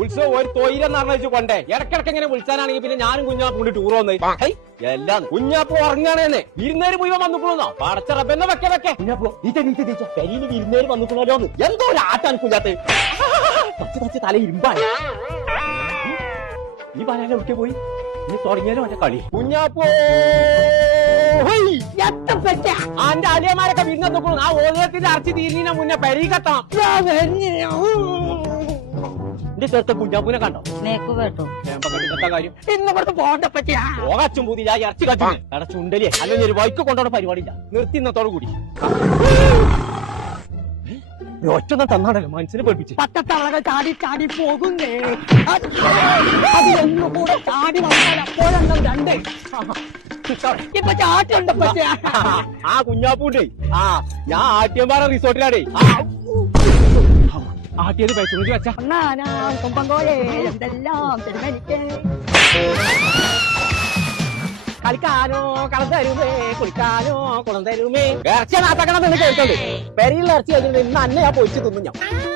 ഉത്സവം ഒരു തൊയിലെന്ന് പറഞ്ഞു കൊണ്ടേ ഇടക്കിടക്ക് ഇങ്ങനെ വിളിച്ചാനാണെങ്കിൽ പിന്നെ ഞാനും കുഞ്ഞാപ്പ് കൊണ്ട് ടൂർ വന്ന് എല്ലാം കുഞ്ഞാപ്പ് ഉറങ്ങാണേന്ന് വിരുന്നേര് മുഴുവൻ വന്നിക്കണോന്നോ പടച്ചറപ്പെന്ന വെക്കെ വെക്കെ കുഞ്ഞാപ്പോ നീച്ച നീച്ച നീച്ച പെരിയിൽ വിരുന്നേര് വന്നിക്കണല്ലോ എന്തോ ഒരു ആട്ടാണ് കുഞ്ഞാത്ത് പച്ച പച്ച തല ഇരുമ്പാണ് ഈ പറയാനെ ഒക്കെ പോയി നീ തുടങ്ങിയാലോ മറ്റേ കളി കുഞ്ഞാപ്പോ അന്റെ അലിയമാരൊക്കെ വിരുന്നു ആ ഓലത്തിന്റെ അർച്ചി തീരുന്നതിനെ മുന്നേ പെരീകത്തണം എന്റെ ചേർത്ത് കുഞ്ഞാപ്പൂനെ കണ്ടോ സ്നേക്ക് കേട്ടോ കാര്യം ഇറച്ചി ചുണ്ടലിയെ അല്ലെങ്കിൽ ഒരു വൈക്ക് കൊണ്ടോടെ പരിപാടിയില്ല നിർത്തി ഇന്നത്തോടു കൂടി ഒറ്റൊന്നും തന്നാണല്ലോ മനസ്സിനെ പഠിപ്പിച്ചു പത്തത്തളകൾ ചാടി ചാടി പോകുന്നേ അത് എന്നും കൂടെ ചാടി വന്നാൽ രണ്ടേ ആ കുഞ്ഞാപ്പൂണ്ടേ ആ ഞാൻ ആട്ടിയമ്പാറ റിസോർട്ടിലാടേ ആദ്യത് പൈസ വെച്ച കളിക്കാനോ കളം തരുമേ കുളിക്കാനോ കുളം തരുമേ ഇറച്ചി നാത്താക്കണം എന്ന് കേൾക്കണ്ടേ പെരയിൽ ഇറച്ചി കഴിഞ്ഞിട്ട് ഇന്ന് അന്നെ ഞാൻ പൊരിച്ചു തിന്നു ഞാൻ